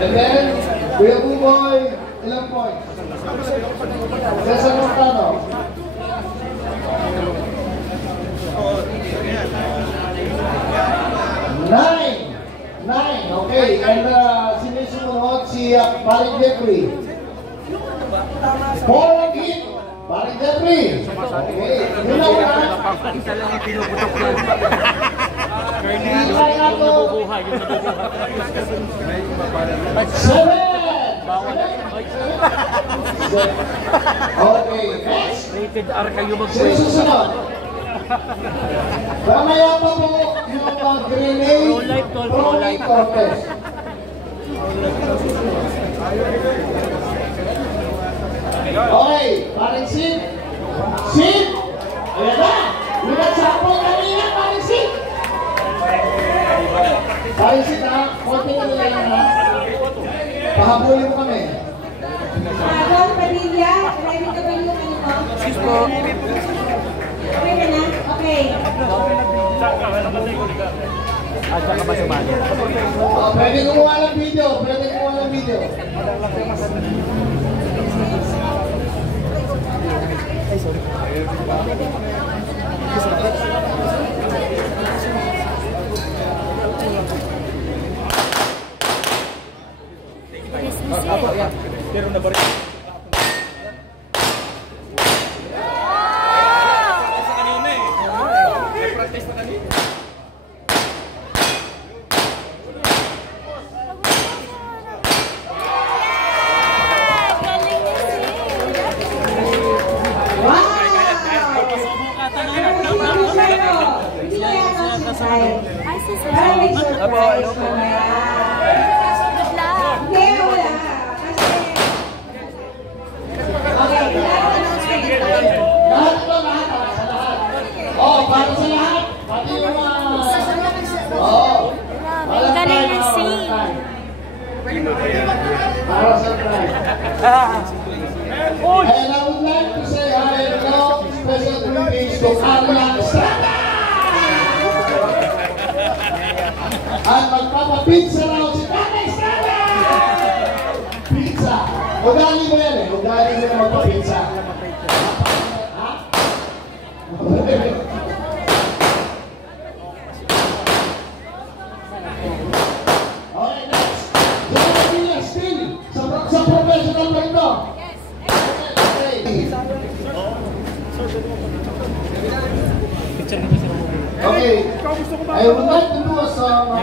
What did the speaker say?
And then, Kuya Buboy, ilang points? Cesar Montano. 9, okay. And sinisunod si Paring Jeffrey. 4 ang hit. Paring Jeffrey. Okay. Yun na wala. Isa lang yung pinuputok yan. Try na to. 7. Okay. Next. Rated R kayo mag-play. Sinisunod. Mamaya pa po yung grenade pro-life contest. Okay, paring Sid. Sid! Ayan na! Yung nagsapong kanina, paring Sid! Paring Sid ha, konti na nila yan ha. Pahabulin mo kami. Don Padilla, ready ka ba yung ano mo? Excuse po. Okay ka na? Okay. At saka ba sumali? Pwede kumuha ng video, pwede kumuha ng video. Pero na ba rin? And I would like to say hi and hello, special greetings to Carla Estrada! At magpapapizza raw si Carla Estrada! Pizza! Ugali mo yan eh, ugali mo yung magpapizza. Ha? Okay, next. Still, sa professional pa ito. Okay, I would like to do a song.